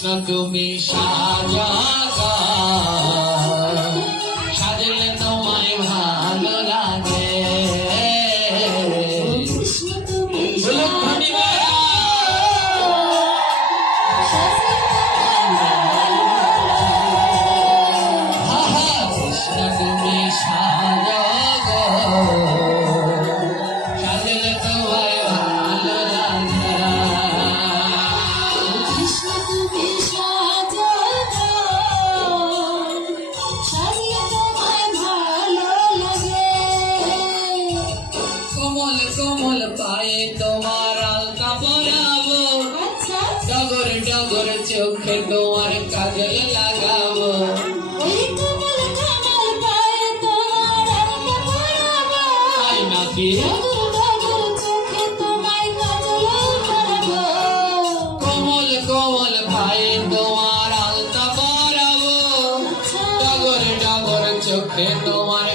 তুমি সাজাগো, সাজলে তোমায় ভালো লাগে। তুমি সাজাগো, সাজলে তোমায় ভালো লাগে। কোমল কোমল পায়ে তোমার আলতা পরাবো, ডগর ডগর চোখে তোমার কাজল লাগাবো। তাই নাকি? কোমল কোমল পায়ে তোমার আলতা পরাবো, ডগর ডগর চোখে তোমার